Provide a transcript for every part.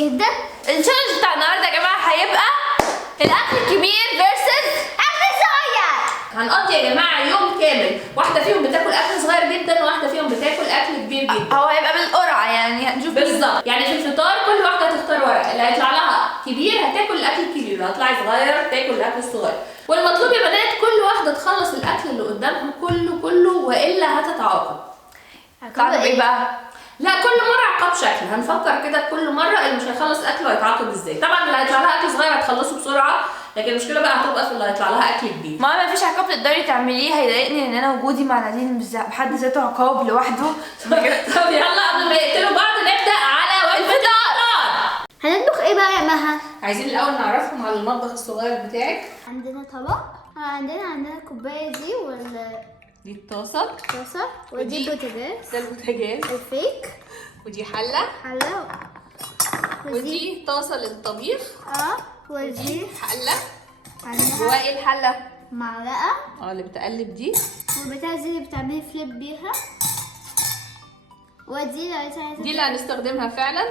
جدا. التشالنج بتاع النهارده يا جماعه هيبقى الاكل الكبير فيرسز اكل صغير. هنقضي يا جماعه يوم كامل، واحده فيهم بتاكل اكل صغير جدا وواحده فيهم بتاكل اكل كبير جدا. هو هيبقى بالقرعه يعني، هنشوف بالظبط. يعني في الفطار كل واحده تختار ورقه، اللي هيطلع لها كبير هتاكل الاكل الكبير، اللي هيطلع صغير تاكل الاكل الصغير. والمطلوب يا بنات كل واحده تخلص الاكل اللي قدامها كله والا هتتعاقب. تعرف ايه بقى؟ لا، كل مره عقاب شكل. هنفكر كده كل مره اللي مش هيخلص اكله هيتعاقب ازاي. طبعا اللي هيطلع لها اكل صغير هتخلصه بسرعه، لكن المشكله بقى هتبقى في اللي هيطلع لها اكل كبير. ما فيش عقاب تقدري تعمليه، هيضايقني ان انا وجودي مع نادين بحد ذاته عقاب لوحده. طب يلا قبل ما يقتلوا بعض نبدا على وجبه الفطار. هنطبخ ايه بقى يا مها؟ عايزين الاول نعرفهم على المطبخ الصغير بتاعك. عندنا طبق، عندنا كوبايه دي دي الطاسه، والطاسه، ودي بوتاجاز، ده البوتاجاز، الفيك، ودي حله، ودي طاسه للطبيخ، ودي حله عندها جواها ايه الحله؟ معلقه، اللي بتقلب دي، والبتاع دي اللي بتعملي فليب بيها، ودي اللي عايزه دي اللي هنستخدمها فعلا.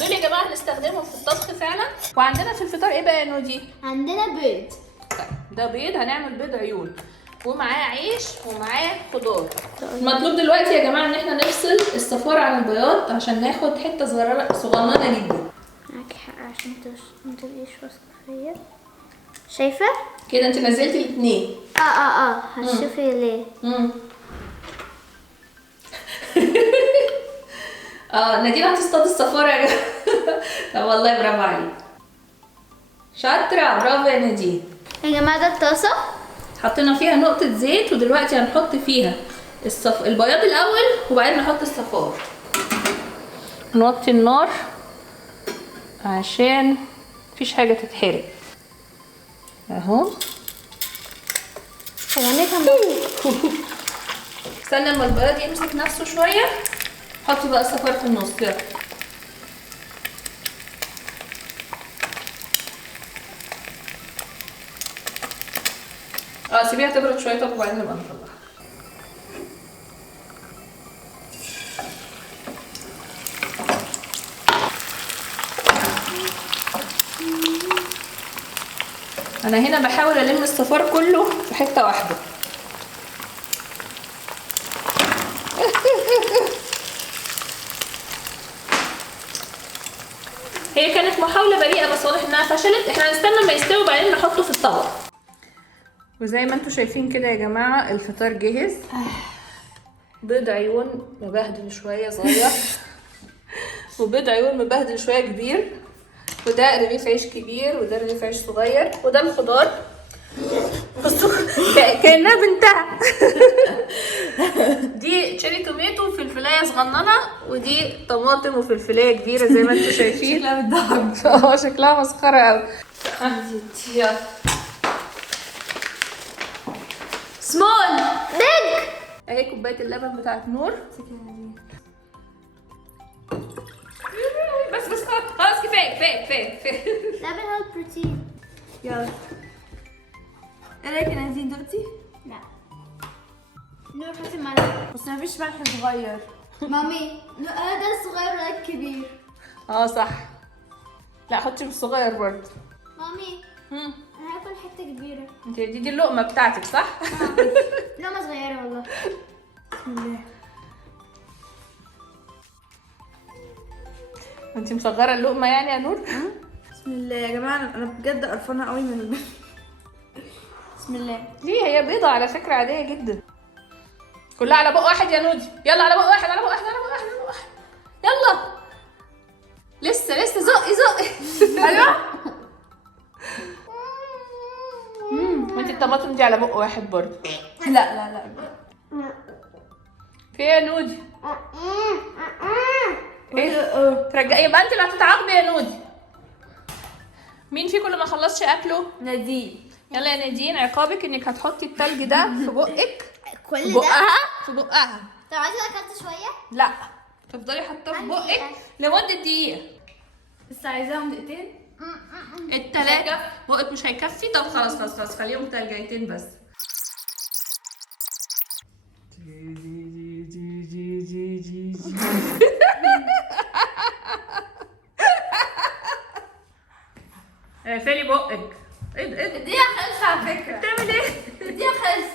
دول يا جماعه هنستخدمهم في الطبخ فعلا. وعندنا في الفطار ايه بقى يا نودي؟ عندنا بيض. طيب ده بيض، هنعمل بيض عيون ومعاه عيش ومعاه خضار. المطلوب دلوقتي يا جماعه ان احنا نفصل الصفار عن البياض عشان ناخد حته صغننه جدا. معاكي حق عشان ما تبقيش واثقه فيا. شايفه كده انت نزلتي الاثنين. هتشوفي ليه. نادين هتصطاد الصفار يا جماعه. طب والله برافو عليك، شاطره، برافو يا نادين. يا جماعه ده الطاسه، حطينا فيها نقطه زيت، ودلوقتي هنحط فيها البياض الاول وبعدين نحط الصفار. نوطي النار عشان مفيش حاجه تتحرق اهو. استنى اما البياض يمسك نفسه شويه، حطي بقى الصفار في النص. يلا سيبيها تبرد شويه طب وبعدين نبقى نطلعها. انا هنا بحاول الم الصفار كله في حته واحده. هي كانت محاوله بريئه بس واضح انها فشلت. احنا هنستنى ما يستوي وبعدين نحطه في الطبق. وزي ما انتم شايفين كده يا جماعه الفطار جاهز. بيض عيون مبهدل شويه صغير وبيض عيون مبهدل شويه كبير، وده رغيف عيش كبير، وده رغيف عيش صغير، وده الخضار. بصوا كأنها بنتها. دي تشيري توميتو وفلفلايه صغننه، ودي طماطم وفلفلايه كبيره زي ما انتم شايفين. شكلها بتضحك. شكلها مسخره قوي. يلا سمول بيج. اهي كوبايه اللبن بتاعت نور. بس خلاص كفايه. لبن هو البروتين. يلا ايه رايك يا نادين؟ دقتي؟ لا. نور حطي ملح. بس مفيش ملح صغير. مامي ده الصغير ولا الكبير؟ صح. لا حطي في الصغير برضه. مامي انا هاكل حته كبيره. انت دي اللقمه بتاعتك صح؟ لقمه صغيره والله. بسم الله. انت مصغره اللقمه يعني يا نور؟ بسم الله يا جماعه، انا بجد قرفانه قوي من البيض. بسم الله. ليه؟ هي بيضه على فكره عاديه جدا. كلها على بق واحد يا نودي. يلا على بق واحد. يلا لسه زقي. ايوه. وانت الطماطم دي على بق واحد برضه. لا. في يا نودي؟ ايه؟ ترجعي يبقى انت اللي هتتعاقبي يا نودي. مين فيكم اللي ما خلصش اكله؟ نادين. يلا يا نادين، عقابك انك هتحطي التلج ده في بقك. كل ده في بقها. طب عايزه اكلت شويه؟ لا، تفضلي حاطاه في بقك لمده دقيقه. لسه عايزاهم دقيقتين. التلاجة بقك مش هيكفي. طب خلاص خليهم تلجيتين بس. اقفلي بقك. ايه اديها خلص على فكرة. بتعمل ايه؟ اديها خلص.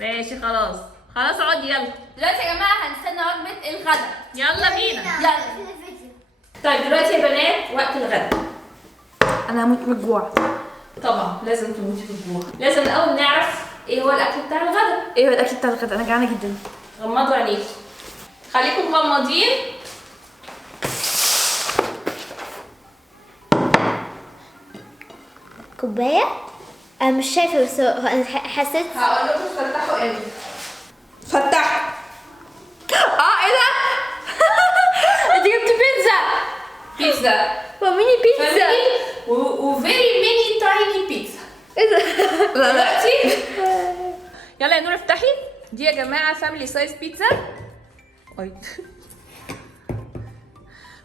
ماشي خلاص اقعدي يلا. دلوقتي يا جماعة هنستنى وجبة الغدا. يلا بينا. يلا. طيب دلوقتي يا بنات وقت الغدا. انا هموت من الجوع. طبعا لازم تموتي في الجوع. لازم الاول نعرف ايه هو الاكل بتاع الغدا. ايه هو الاكل بتاع الغدا؟ انا جعانة جدا. غمضوا عينيكم، خليكم مغمضين. كوباية. انا مش شايفة بس انا حسيت. هقول لكم تفتحوا امتى. فتح. ايه ده؟ انت جبت بيتزا وميني بيتزا. وفيري ميني تايني بيتزا. ايه ده؟ دلوقتي يلا يا نور افتحي. دي يا جماعه فاميلي سايز بيتزا.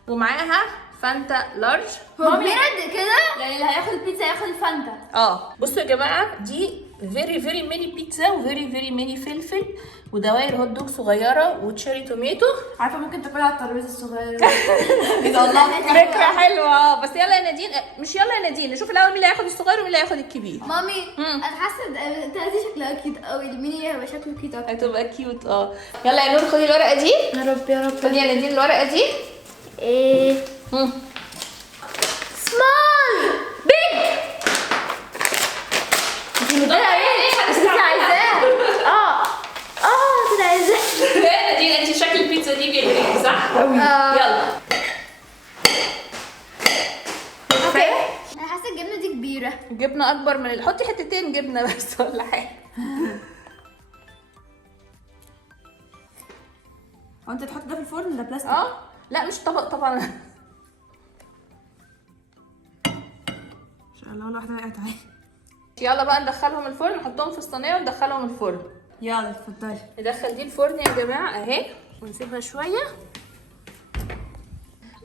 ومعاها فانتا لارج. هو بجد كده؟ يعني اللي هياخد البيتزا ياخد الفانتا. بصوا يا جماعه دي فيري ميني بيتزا وفيري ميني فلفل ودواير هوت دوج صغيره وتشيري توميتو. عارفه ممكن تاكلها على الترابيزه الصغيره. ايه ده والله فكره حلوه. بس يلا يا نادين، مش يلا يا نادين، نشوف الاول مين اللي هياخد الصغير ومين اللي هياخد الكبير. مامي انا حاسه التلاته شكلها كيوت قوي. الميني هيبقى شكله كيوت اكتر. هتبقى كيوت. يلا يا نور خدي الورقه دي. يا رب يا رب. خدي يا نادين الورقه دي. ايه؟ سمول بيج. ده ايه؟ بس انت عايزاه. انت عايزاه. لا نادين انت شكل البيتزا دي بيعجبك صح؟ يلا. اوكي. انا حاسه الجبنه دي كبيره. جبنه اكبر من حطي حتتين جبنه بس ولا حاجه. هو انت تحط ده في الفرن ده بلاستيك؟ لا مش طبق طبعا. ان شاء الله ولا واحده وقعت عليا. يلا بقى ندخلهم الفرن، نحطهم في الصينيه وندخلهم الفرن. يلا اتفضلي. ندخل دي الفرن يا جماعه اهي ونسيبها شويه.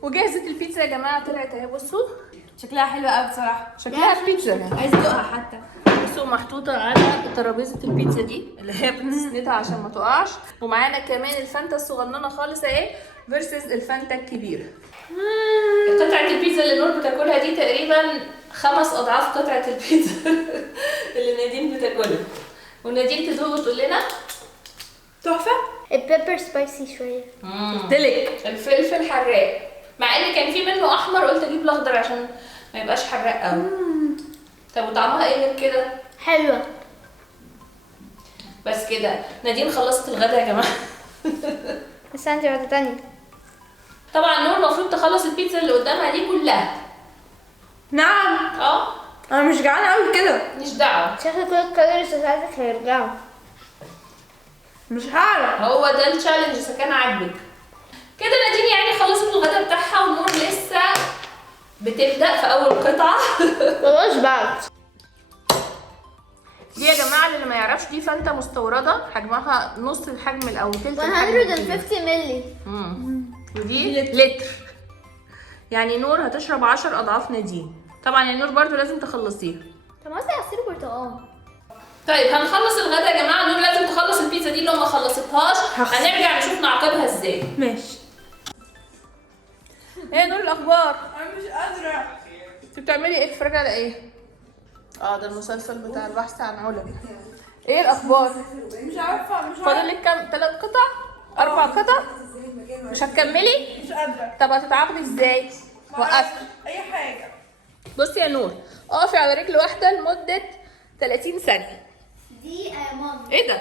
وجهزت البيتزا يا جماعه، طلعت اهي بصوا. شكلها حلو قوي بصراحه. شكلها بيتزا. عايزه ادوقها حتى. بصوا محطوطه على ترابيزه البيتزا دي اللي هي بتسندها عشان ما تقعش. ومعانا كمان الفانتا الصغننه خالص اهي فيرسز الفانتا الكبيره. قطعه البيتزا اللي نور بتاكلها دي تقريبا 5 أضعاف قطعه البيتزا اللي نادين بتاكلها. ونادين تدوق وتقول لنا. تحفه. البيبر سبايسي شويه. قلتلك الفلفل حراق، مع ان كان في منه احمر قلت اجيب الاخضر عشان ما يبقاش حراق قوي. طب وطعمها ايه غير كده؟ حلوه. بس كده نادين خلصت الغدا يا جماعه. بس عندي واحده تانية. طبعا نور المفروض تخلص البيتزا اللي قدامها دي كلها. نعم. انا مش جعانه قوي كده. مش دعوه. شكل كل الكالوريز بتاعتك هيرجعوا. مش هعرف. هو ده التشالنج اذا كان عاجبك. كده نادين يعني خلصت الغدا بتاعها ونور لسه بتبدا في اول قطعه. خلاص بعد. دي يا جماعه اللي ما يعرفش دي فانتا مستورده، حجمها نص الحجم او تلت الحجم. 150 مللي. ودي لتر. يعني نور هتشرب 10 اضعاف نادين. طبعا يا نور برضو لازم تخلصيها. طب عايزه عصير برتقال. طيب هنخلص الغدا يا جماعه. نور لازم تخلص البيتزا دي، لو ما خلصتهاش هنرجع نشوف نعاقبها ازاي. ماشي. ايه يا نور الاخبار؟ انا مش قادره. انت بتعملي ايه؟ بتتفرجي على ايه؟ ده المسلسل بتاع البحث عن علا. ايه الاخبار؟ مش عارفه. فاضل لك كام؟ 3 قطع؟ 4 قطع؟ مش هتكملي؟ مش قادره. طب هتتعاقبي ازاي؟ وقفي. اي حاجه. بصي يا نور، اقفي على رجل واحده لمده 30 ثانيه. دي يا ماما. ايه ده؟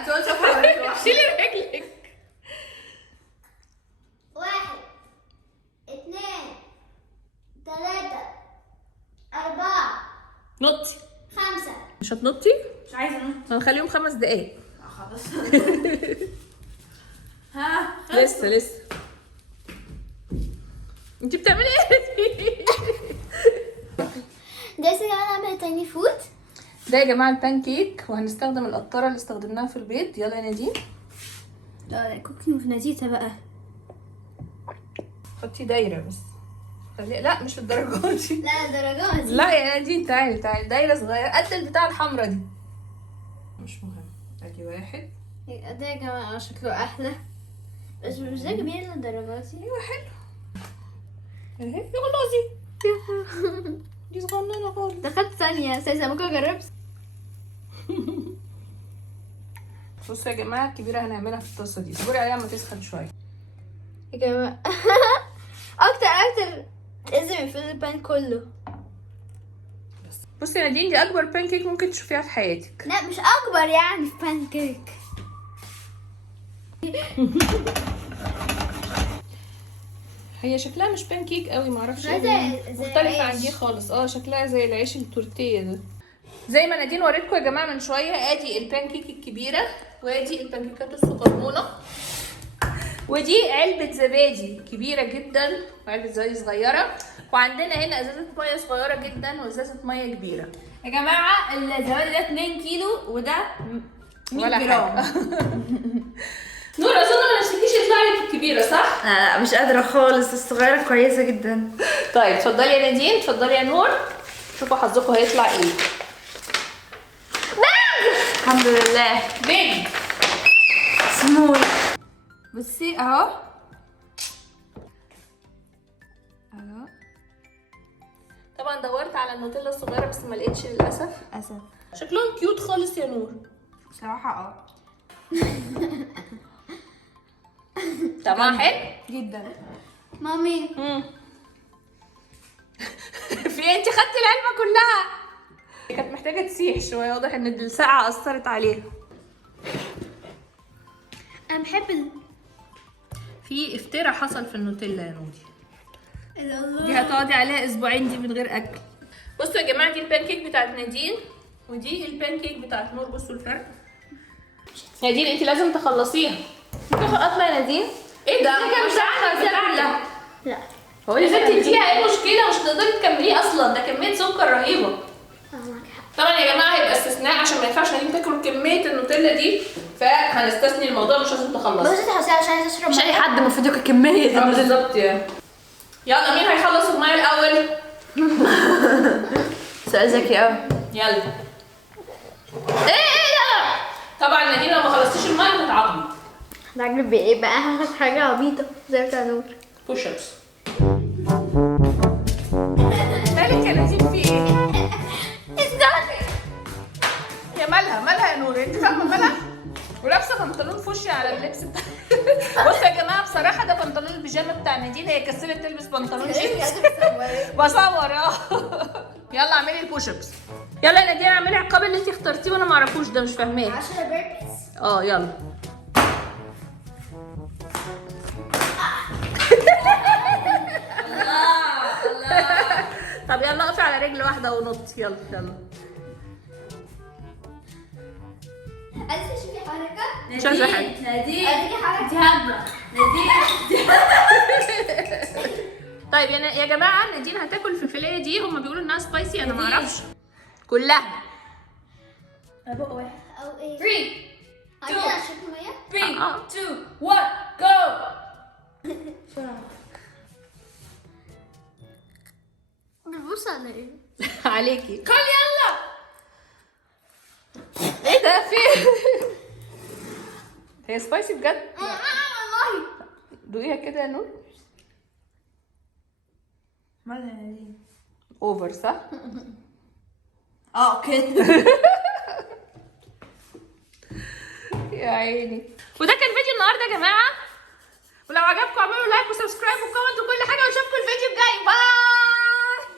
انت قلت افرج. شيلي رجلك. 1 2 3 4 نطي. 5. مش هتنطي؟ مش عايزه انط. هنخليهم 5 دقايق. خلاص. ها. لسه انت بتعملي ايه؟ ده يا جماعه نعمل تاني فود. ده يا جماعه البان كيك، وهنستخدم القطاره اللي استخدمناها في البيت. يلا يا نادين. لا كوكي وفناديتا بقى. حطي دايره بس. لا مش للدرجه دي. لا درجات. لا يا نادين تعالي دايره صغيره قد البتاع الحمراء دي. مش مهم. ادي 1. ده يا جماعه شكله احلى. بس مش ده كبير للدرجات دي. ايوه حلو. اهي يا غلازي. دي صغننه خالص. ده خد ثانية اساسا، ممكن اجرب. بصوا يا جماعه الكبيره هنعملها في الطاسه دي، اصبري عليها اما تسخن شويه يا جماعة. اكتر لازم يفضل البان كله. بصي يا نادين، دي اكبر بان كيك ممكن تشوفيها في حياتك. لا مش اكبر يعني في بان كيك. هي شكلها مش بان كيك قوي، معرفش زي مختلفه عن العيش. دي خالص. شكلها زي العيش التورتيه ده. زي ما نادين وريتكم يا جماعه من شويه، ادي البان كيك الكبيره وادي البان كيكات الصغنونه، ودي علبه زبادي كبيره جدا وعلبه زبادي صغيره، وعندنا هنا ازازه ميه صغيره جدا وازازه ميه كبيره. يا جماعه الزبادي ده 2 كيلو وده 100 ولا جرام. حاجه. نور اظن ما نفسكيش يطلع لك الكبيره صح؟ لا مش قادره خالص، الصغيره كويسه جدا. طيب اتفضلي يا نادين، اتفضلي يا نور، شوفوا حظكم هيطلع ايه. الحمد لله. بيج سمول. بصي اهو اهو. طبعا دورت على النوتيلا الصغيره بس ما لقيتش للاسف. اسف شكلهم كيوت خالص يا نور. بصراحه طبعا حلو جدا. مامي في انت خدتي العلبه كلها. كانت محتاجه تسيح شويه، واضح ان السقعه اثرت عليها. انا بحب في افتراء حصل في النوتيلا يا نودي. الله. دي هتقعدي عليها اسبوعين دي من غير اكل. بصوا يا جماعه، دي البان كيك بتاعت نادين ودي البان كيك بتاعت نور. بصوا الفرق. نادين انت لازم تخلصيها. اطلع يا نادين. ايه ده؟ مش عارفه كلها. لا هو يا ستي اديها، ايه المشكله؟ مش هتقدري تكمليه اصلا، ده كميه سكر رهيبه. معاك حق. طبعا يا جماعه هيبقى استثناء عشان ما ينفعش نادين تاكل كميه النوتيلا دي، فهنستثني الموضوع، مش لازم تخلص. بس تحسيها عشان عايزه اشرب. مش اي حد المفروض ياكل كميه بالظبط يعني. يلا مين هيخلص الميه الاول؟ سؤال ذكي قوي. يلا. ايه يلا. طبعا نادين لو ما خلصتيش الميه هتتعاقبي. هتعجب بايه بقى؟ هاخد حاجه عبيطه زي بتاع نور. بوش ابس. مالك يا نادين في ايه؟ يا مالها يا نور؟ انت فاهمه مالها؟ ولابسه بنطلون فوشي على اللبس بتاع. بصوا يا جماعه بصراحه ده بنطلون البيجامه بتاع نادين، هي كسلت تلبس بنطلون جينز. بصور يلا اعملي البوش ابس. يلا يا نادين اعملي العقاب اللي انت اخترتيه وانا ما اعرفوش ده، مش فاهماه. 10 بيربيز. يلا. طب يلا اقفي على رجل واحده ونط. يلا عايزه تشوفي حركه؟ مش عايزه حاجه. نادين اديكي حركه. انت هبله. نادين طيب يا جماعه، نادين هتاكل الفلفليه دي، هم بيقولوا انها سبايسي، انا ما اعرفش كلها. بقى واحد. او ايه؟ 3 عايزه اشرب ميه؟ 3 2 1 جو. بسرعه. بص على ايه؟ عليكي. كل يلا. ايه ده في هي سبايسي بجد؟ والله دوقيها كده يا نور. مالها يا نادين؟ اوفر صح؟ كده. يا عيني. وده كان فيديو النهارده يا جماعه، ولو عجبكم اعملوا لايك وسبسكرايب